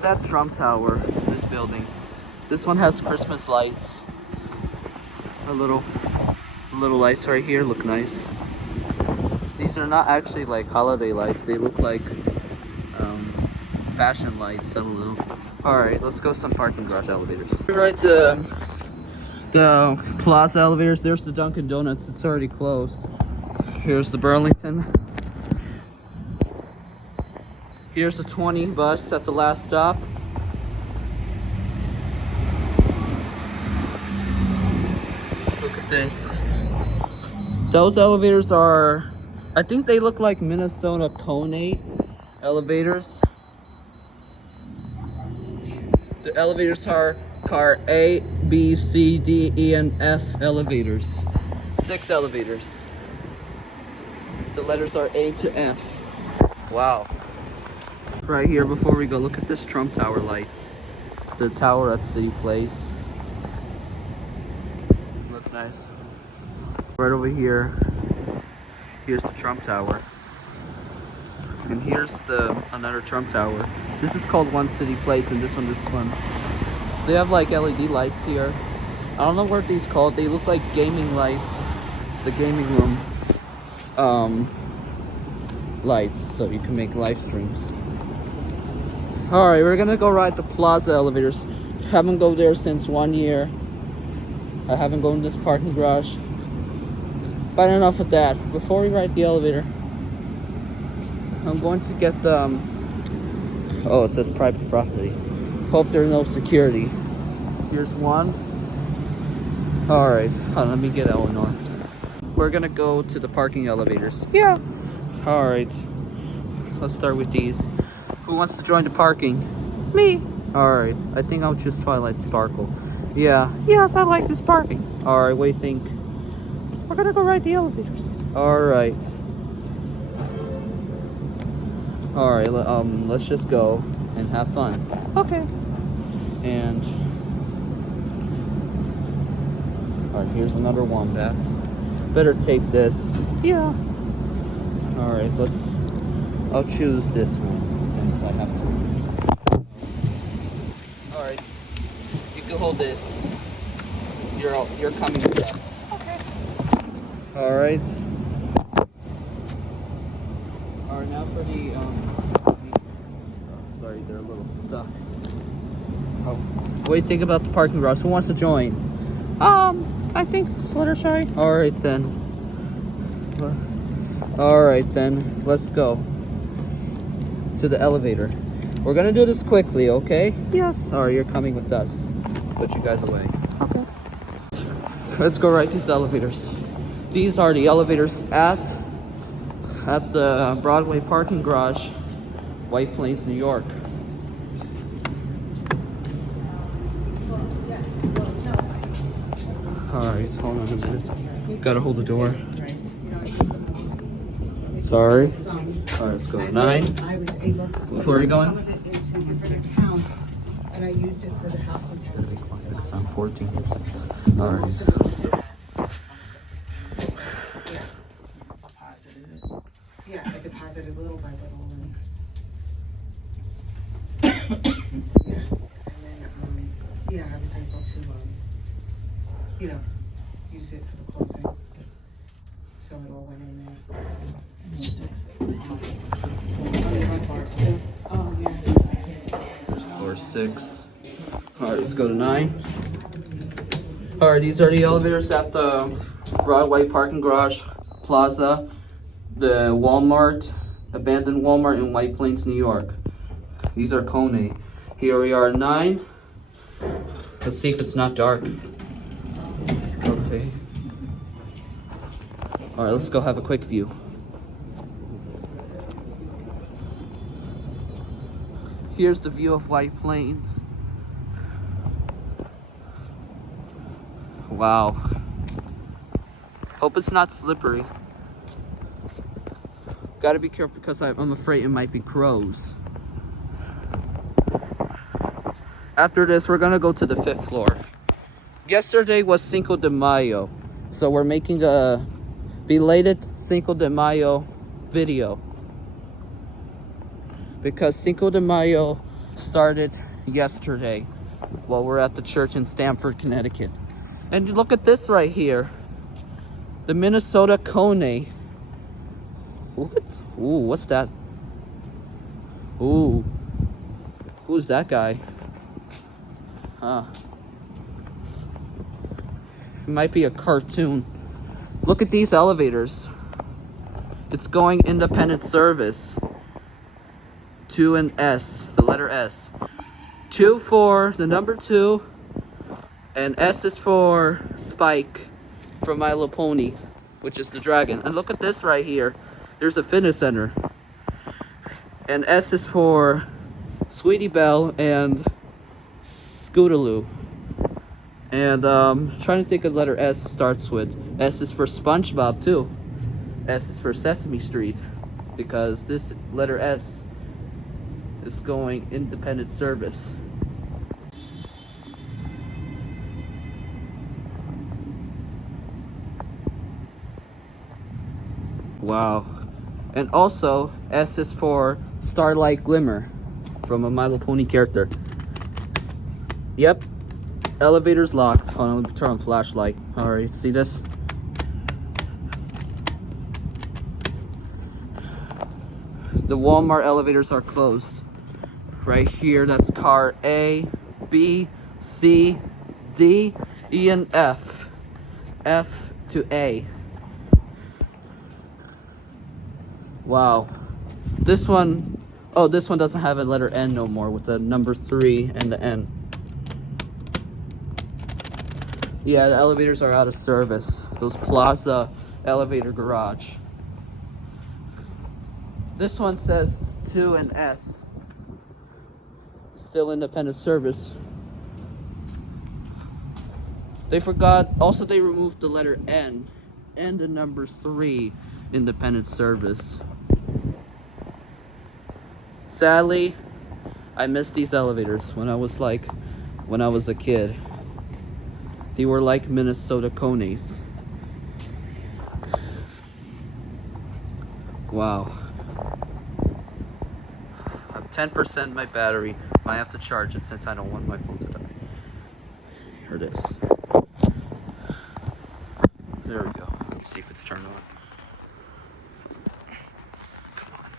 That Trump Tower, this building. This one has Christmas lights. A little lights right here look nice. These are not actually like holiday lights. They look like fashion lights. I don't know. All right, let's go some parking garage elevators. Right, the Plaza elevators. There's the Dunkin' Donuts. It's already closed. Here's the Burlington. Here's the 20 bus at the last stop. Look at this. Those elevators are, I think they look like Minnesota Cone elevators. The elevators are car A, B, C, D, E, and F elevators. 6 elevators. The letters are A to F. Wow. Right here, before we go, look at this Trump Tower lights. The tower at City Place. Look nice. Right over here, here's the Trump Tower. And here's another Trump Tower. This is called One City Place, and this one. They have like LED lights here. I don't know what these called. They look like gaming lights. The gaming room lights, so you can make live streams. Alright, we're gonna go ride the Plaza elevators. Haven't go there since 1 year. I haven't gone in this parking garage. But enough of that. Before we ride the elevator, I'm going to get the oh, it says private property. Hope there's no security. Here's one. Alright, let me get Elinor. We're gonna go to the parking elevators. Yeah. Alright. Let's start with these. Who wants to join the parking? Me. Alright. I think I'll choose Twilight Sparkle. Yeah. Yes, I like this parking. Alright, what do you think? We're gonna go ride the elevators. Alright. Alright, let's just go and have fun. Okay. And alright, here's another wombat. Better tape this. Yeah. Alright, I'll choose this one since I have to. Alright. You can hold this. You're coming with us. Okay. Alright. Alright, now for the sorry, they're a little stuck. Oh. What do you think about the parking garage? Who wants to join? I think Fluttershy. Alright then. Alright then. Let's go to the elevator. We're gonna do this quickly, okay? Yes. Alright, you're coming with us. Put you guys away. Okay. Let's go ride these elevators. These are the elevators at the Broadway parking garage, White Plains, New York. Alright, hold on a minute. Gotta hold the door. Sorry. Alright, let's go. 9. Where are you going? Some of it into different accounts, and I used it for the house in Texas. I'm 14. So Alright. most of it was that. Yeah, I deposited little by little, and yeah, and then yeah, I was able to use it for the closing, so it all went in there. Oh, you're on 6 too? Oh yeah. Floor 6. Alright, let's go to 9. Alright, these are the elevators at the Broadway parking garage, Plaza, the Walmart, abandoned Walmart in White Plains, New York. These are Kone. Here we are at 9. Let's see if it's not dark. Okay. Alright, let's go have a quick view. Here's the view of White Plains. Wow. Hope it's not slippery. Gotta be careful because I'm afraid it might be crows. After this, we're gonna go to the 5th floor. Yesterday was Cinco de Mayo, so we're making a belated Cinco de Mayo video. Because Cinco de Mayo started yesterday while we're at the church in Stamford, Connecticut. And look at this right here. The Minnesota Cone. What? Ooh, what's that? Ooh. Who's that guy? Huh. It might be a cartoon. Look at these elevators. It's going independent service. 2 and S, the letter S. 2 for the number 2, and S is for Spike from My Little Pony, which is the dragon. And look at this right here. There's a fitness center. And S is for Sweetie Belle and Scootaloo. And trying to think of the letter S starts with. S is for SpongeBob too. S is for Sesame Street, because this letter S is going independent service. Wow. And also S is for Starlight Glimmer from a My Little Pony character. Yep. Elevator's locked. Hold on, let me turn on flashlight. Alright, see this? The Walmart elevators are closed. Right here, that's car A, B, C, D, E, and F. F to A. Wow. This one, oh, this one doesn't have a letter N no more with the number 3 and the N. Yeah, the elevators are out of service. Those Plaza elevator garage. This one says 2 and S. Still independent service. They forgot, also they removed the letter N and the number 3 independent service. Sadly, I missed these elevators when I was a kid. They were like Minnesota Cones. Wow. I have 10% my battery. I have to charge it since I don't want my phone to die. Here it is. There we go. Let me see if it's turned on. Come on.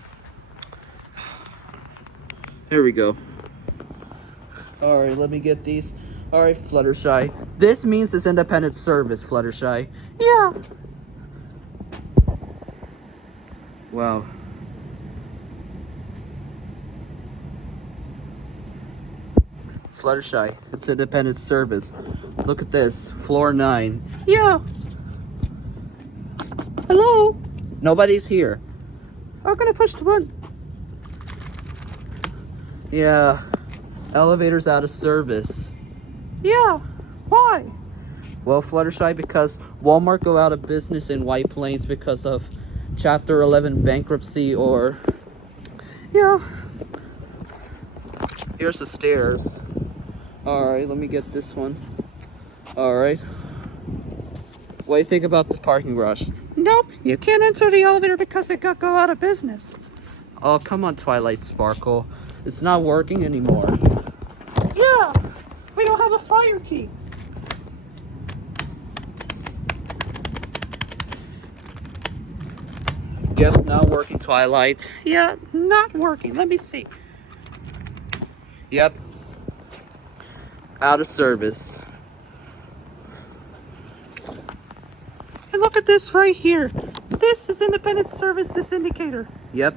There we go. Alright, let me get these. Alright, Fluttershy. This means it's independent service, Fluttershy. Yeah. Wow. Fluttershy, it's independent service. Look at this, floor 9. Yeah. Hello? Nobody's here. I'm gonna push the button. Yeah. Elevator's out of service. Yeah. Why? Well, Fluttershy, because Walmart go out of business in White Plains because of Chapter 11 bankruptcy or... Yeah. Here's the stairs. Alright, let me get this one. Alright. What do you think about the parking garage? Nope, you can't enter the elevator because it got go out of business. Oh, come on, Twilight Sparkle. It's not working anymore. Yeah, we don't have a fire key. Yep, not working, Twilight. Yeah, not working. Let me see. Yep. Out of service. And look at this right here. This is independent service, this indicator. Yep.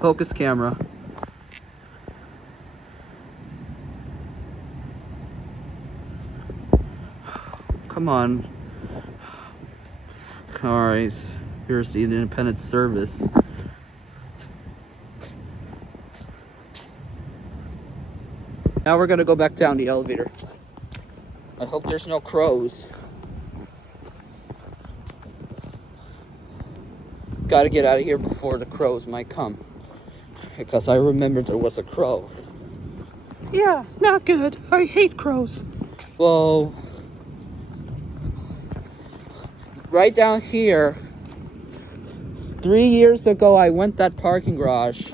Focus camera. Come on. Alright. Here's the independent service. Now we're gonna go back down the elevator. I hope there's no crows. Gotta get out of here before the crows might come. Because I remember there was a crow. Yeah, not good. I hate crows. Well, right down here, 3 years ago I went that parking garage.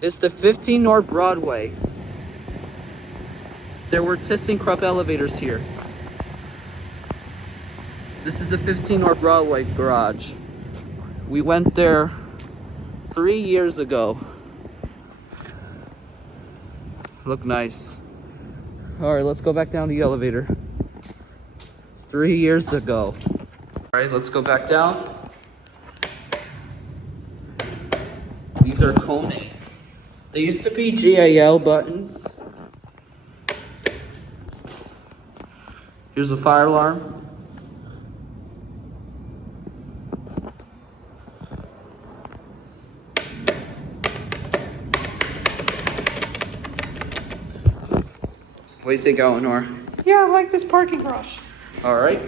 It's the 15 North Broadway. There were ThyssenKrupp elevators here. This is the 15 North Broadway garage. We went there 3 years ago. Look nice. All right, let's go back down the elevator. 3 years ago. All right, let's go back down. These are Kone. They used to be GAL buttons. Here's a fire alarm. What do you think, Elinor? Yeah, I like this parking garage. All right.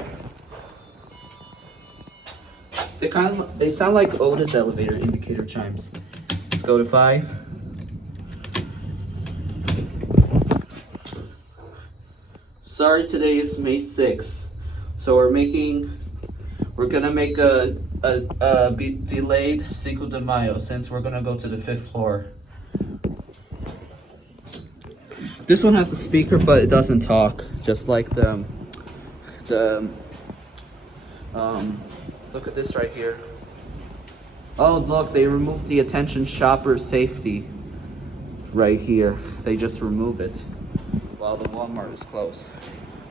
They sound like Otis elevator indicator chimes. Let's go to 5. Sorry, today is May 6th, so we're gonna make a delayed Cinco de Mayo since we're gonna go to the 5th floor. This one has a speaker, but it doesn't talk, just like the look at this right here. Oh, look, they removed the attention shopper safety right here. They just remove it while the Walmart is closed.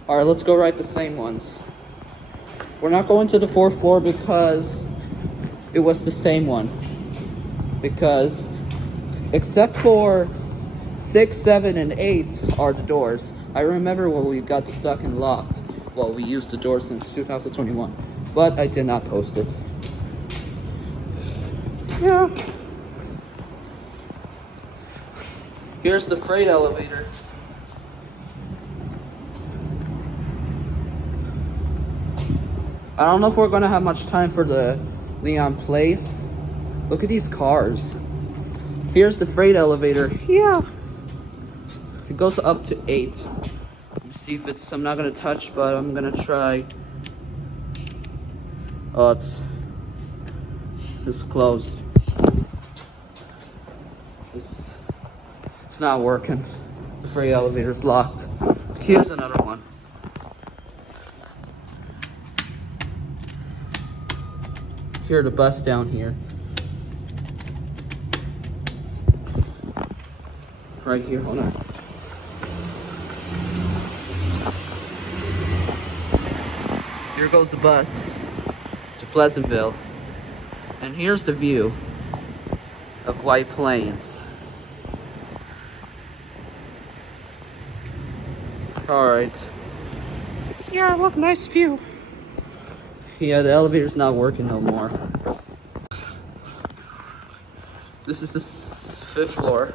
All right, let's go write the same ones. We're not going to the 4th floor because it was the same one. Because except for 6, 7, and 8 are the doors. I remember when we got stuck and locked. Well, we used the door since 2021, but I did not post it. Yeah. Here's the freight elevator. I don't know if we're gonna have much time for the Lyon place. Look at these cars. Here's the freight elevator. Yeah. It goes up to 8. Let me see if I'm not gonna touch, but I'm gonna try. Oh, it's closed. It's not working. The freight elevator's locked. Here's another one. Here, the bus down here. Right here, hold on. Here goes the bus to Pleasantville. And here's the view of White Plains. Alright. Yeah, look, nice view. Yeah, the elevator's not working no more. This is the 5th floor.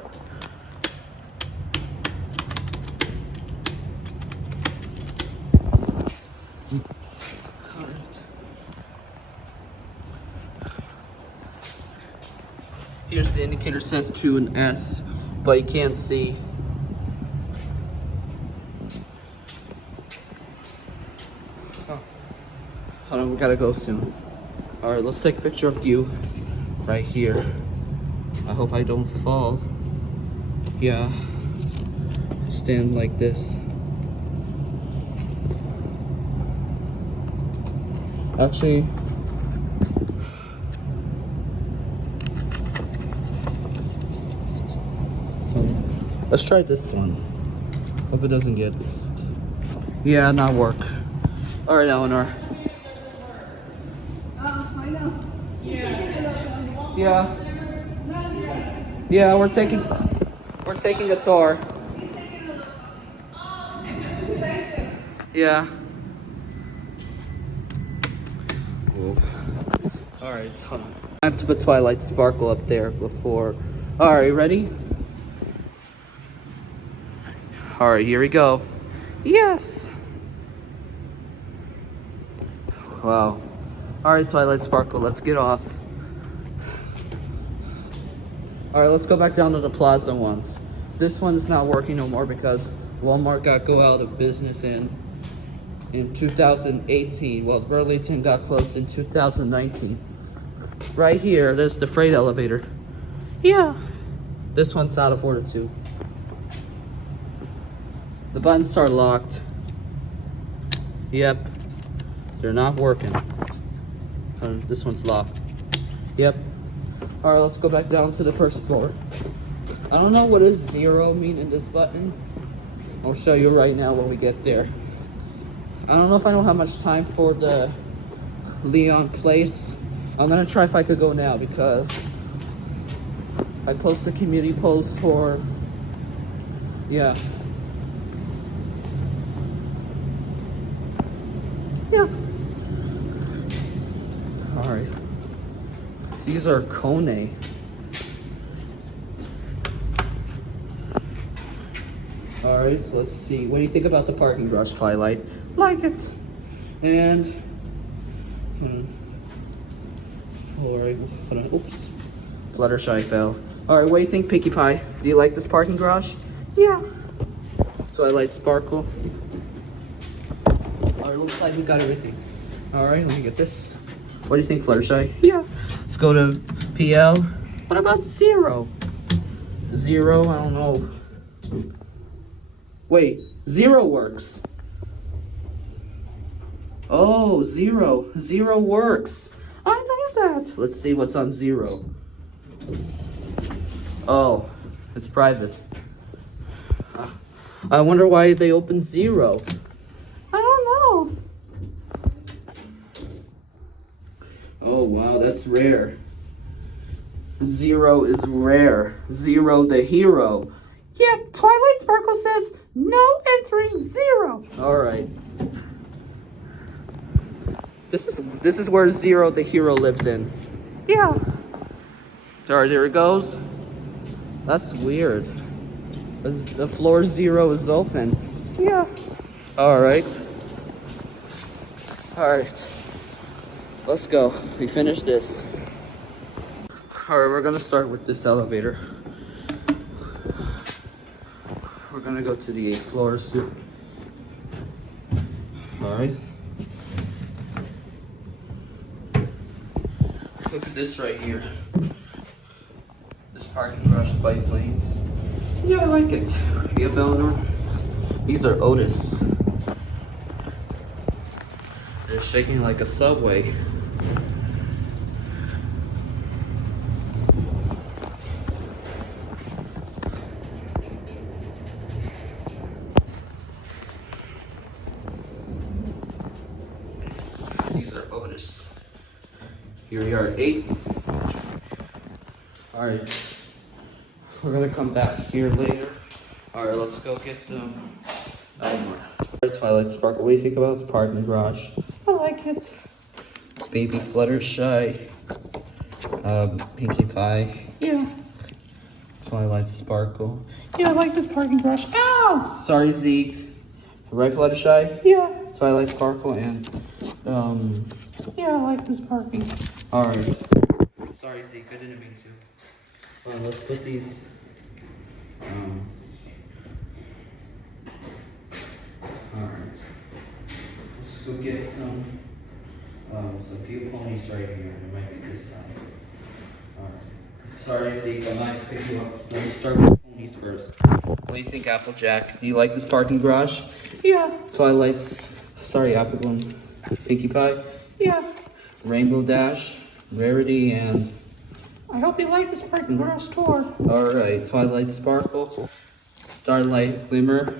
Here's the indicator, says 2 and S, but you can't see. Oh. Hold on, we gotta go soon. Alright, let's take a picture of you right here. I hope I don't fall. Yeah. Stand like this. Actually, let's try this one. Hope it doesn't get yeah, not work. All right, Elinor. I know. Yeah. Yeah, we're taking a tour. Yeah. Whoa. All right, hold on. I have to put Twilight Sparkle up there before. All right, ready? All right, here we go. Yes. Wow. All right, Twilight Sparkle, let's get off. All right, let's go back down to the Plaza ones. This one's not working no more because Walmart got go out of business in 2018, while Burlington got closed in 2019. Right here, there's the freight elevator. Yeah. This one's out of order too. The buttons are locked. Yep. They're not working. This one's locked. Yep. Alright, let's go back down to the first floor. I don't know what does 0 mean in this button. I'll show you right now when we get there. I don't know if I don't have much time for the Lyon place. I'm gonna try if I could go now because I post a community post for, yeah. Yeah. All right. These are Kone. All right, so let's see. What do you think about the parking garage, Twilight? Like it. And, all right, hold on, oops. Fluttershy fell. All right, what do you think, Pinkie Pie? Do you like this parking garage? Yeah. Twilight Sparkle. All right, looks like we got everything. All right, let me get this. What do you think, Fluttershy? Yeah. Let's go to PL. What about 0? 0, I don't know. Wait, 0 works. Oh, 0. 0 works. I know that. Let's see what's on 0. Oh, it's private. I wonder why they opened 0. I don't know. Oh, wow, that's rare. 0 is rare. 0 the hero. Yeah, Twilight Sparkle says no entering 0. All right. This is where 0 the hero lives in. Yeah. All right, there it goes. That's weird. The floor 0 is open. Yeah. All right. All right. Let's go. We finished this. All right, we're gonna start with this elevator. We're gonna go to the 8th floor soon. All right. Look at this right here. This parking garage with bike lanes. Yeah, I like it. Yep, Elinor. These are Otis. They're shaking like a subway. These are Otis. Here we are at 8. Alright. We're gonna come back here later. Alright, let's go get them. Elinor. Twilight Sparkle, what do you think about the parking garage? I like it. Baby Fluttershy. Pinkie Pie. Yeah. Twilight Sparkle. Yeah, I like this parking garage. Ow! Sorry, Zeke. Right, Fluttershy? Yeah. Twilight Sparkle and, Yeah, I like this parking. alright. Sorry, Zeke, I didn't mean to. Alright, let's put these, alright. Let's go get some few ponies right here. It might be this side. Alright. Sorry, Zeke, I might pick you up. Let me start with ponies first. What do you think, Applejack? Do you like this parking garage? Yeah. Twilight's, sorry, Applebloom. Pinkie Pie? Yeah. Rainbow Dash, Rarity, and... I hope you like this parking garage tour. Alright, Twilight Sparkle, Starlight Glimmer,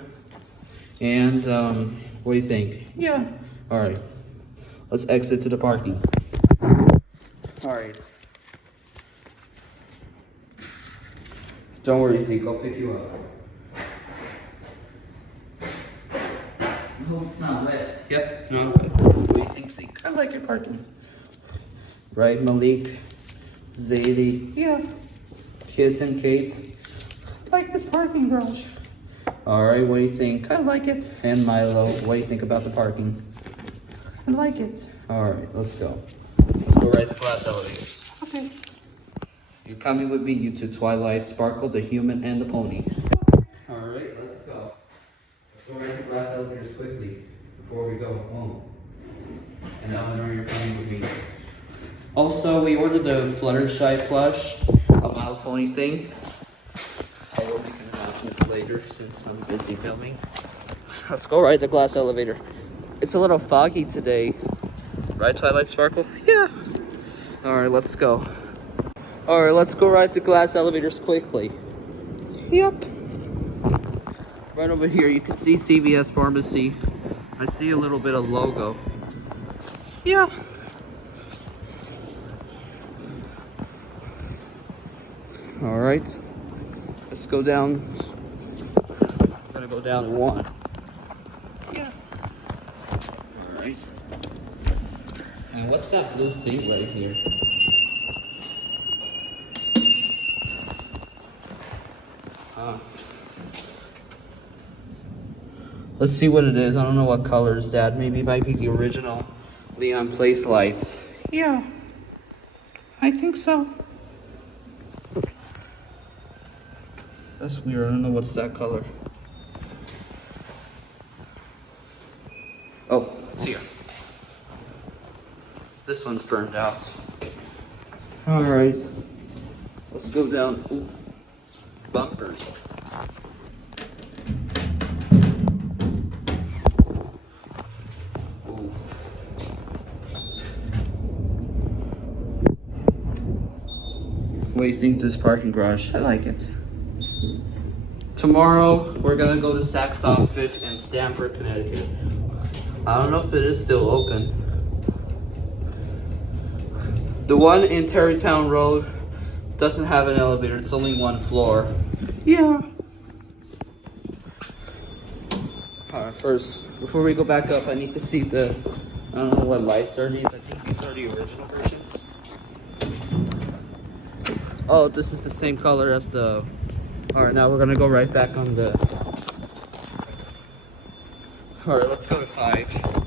and, what do you think? Yeah. Alright, let's exit to the parking. Alright. Don't worry, Zeke, I'll pick you up. I hope it's not wet. Yep, it's not wet. What do you think, Zeke? I like your parking. Right, Malik, Zadie, Yeah. Kids and Kate. I like this parking garage. Alright, what do you think? I like it. And Milo, what do you think about the parking? I like it. Alright, let's go. Let's go right to glass elevators. Okay. You're coming with me, you two, Twilight, Sparkle, the human, and the pony. Alright, let's go. Let's go right to glass elevators quickly before we go home. And Elinor, you're coming with me. Also, we ordered the Fluttershy plush, a My Little Pony thing. I hope we can minutes later since I'm busy filming. Let's go ride the glass elevator. It's a little foggy today. Right, Twilight Sparkle? Yeah. Alright, let's go. Alright, let's go ride the glass elevators quickly. Yep. Right over here, you can see CVS Pharmacy. I see a little bit of logo. Yeah. Alright. Let's go down. I'm gonna go down one. Yeah. Alright. And what's that blue thing right here? Let's see what it is. I don't know what color is that. Maybe it might be the original Lyon Place lights. Yeah. I think so. That's weird. I don't know what's that color. Oh, it's here. This one's burned out. Alright. Let's go down. Ooh. Bumpers. Ooh. What do you think of this parking garage? I like it. Tomorrow, we're gonna go to Saxon Fifth in Stamford, Connecticut. I don't know if it is still open. The one in Tarrytown Road doesn't have an elevator. It's only one floor. Yeah. Alright, first, before we go back up, I need to see the, I don't know what lights are these. I think these are the original versions. Oh, this is the same color as the, alright, now we're gonna go right back on the, alright, let's go to 5.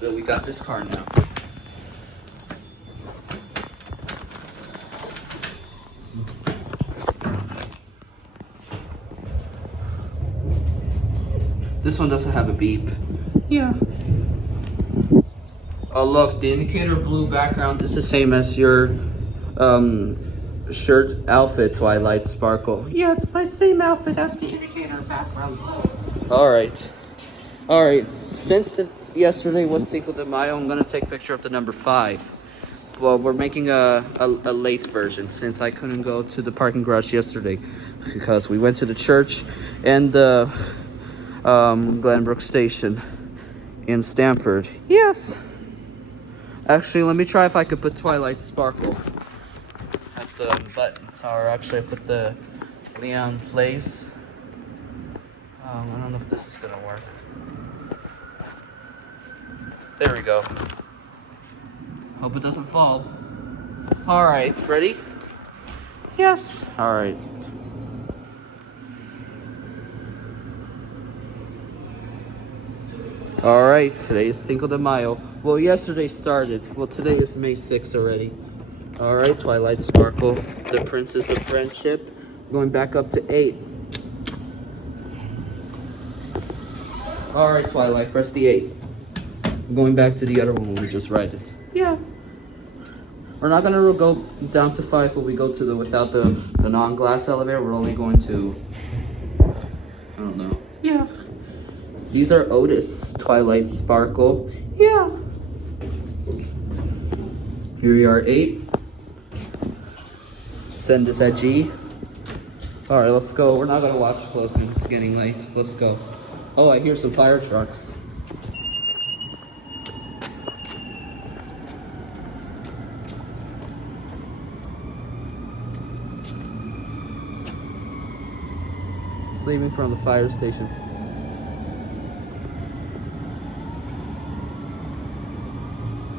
So we got this car now. This one doesn't have a beep. Yeah. Oh look, the indicator blue background is the same as your shirt outfit, Twilight Sparkle. Yeah, it's my same outfit as the indicator background. Alright. Alright, since yesterday was Cinco de Mayo, I'm gonna take a picture of the number 5. Well, we're making a late version since I couldn't go to the parking garage yesterday because we went to the church and the Glenbrook Station in Stamford. Yes. Actually, let me try if I could put Twilight Sparkle at the buttons. Or actually, I put the Lyon Place. I don't know if this is gonna work. There we go. Hope it doesn't fall. Alright, ready? Yes. Alright. Alright, today is Cinco de Mayo. Well, yesterday started. Well, today is May 6th already. Alright, Twilight Sparkle, the Princess of Friendship. Going back up to 8. Alright, Twilight, press the 8. Going back to the other one when we just ride it. Yeah. We're not gonna go down to 5 when we go to the without the non-glass elevator. We're only going to, I don't know. Yeah. These are Otis, Twilight Sparkle. Yeah. Here we are, 8. Send this at G. Alright, let's go. We're not gonna watch closely. It's getting late. Let's go. Oh, I hear some fire trucks. It's leaving from the fire station.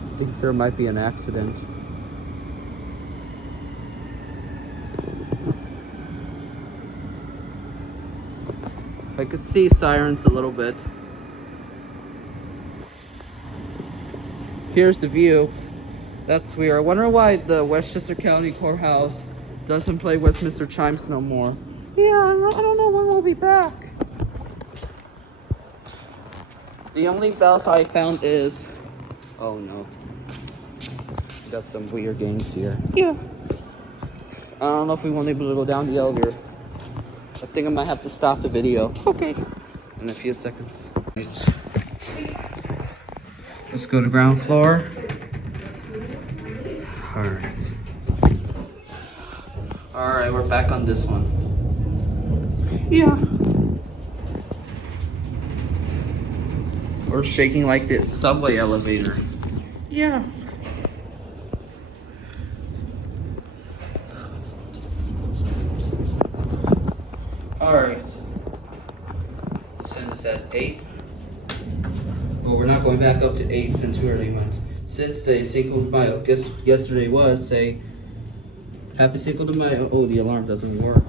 I think there might be an accident. I could see sirens a little bit. Here's the view. That's weird. I wonder why the Westchester County Courthouse doesn't play Westminster Chimes no more. Yeah, I don't know when we'll be back. The only bells I found is... Oh no. got some weird games here. Yeah. I don't know if we won't be able to go down the elevator. I think I might have to stop the video Okay. in a few seconds. Right. Let's go to ground floor. Alright. Alright, we're back on this one. Yeah. We're shaking like the subway elevator. Yeah. Alright. Let's send this at 8. Well, we're not going back up to 8 since we already went. Since the Cinco de Mayo, guess yesterday was, say, Happy Cinco de Mayo. Oh, the alarm doesn't work.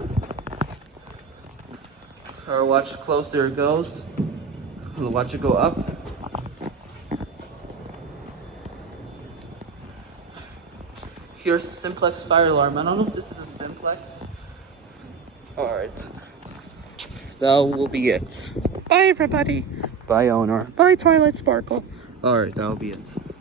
Alright, watch close, there it goes. And watch it go up. Here's the simplex fire alarm. I don't know if this is a simplex. Alright. That will be it. Bye, everybody. Bye, owner. Bye, Twilight Sparkle. Alright, that'll be it.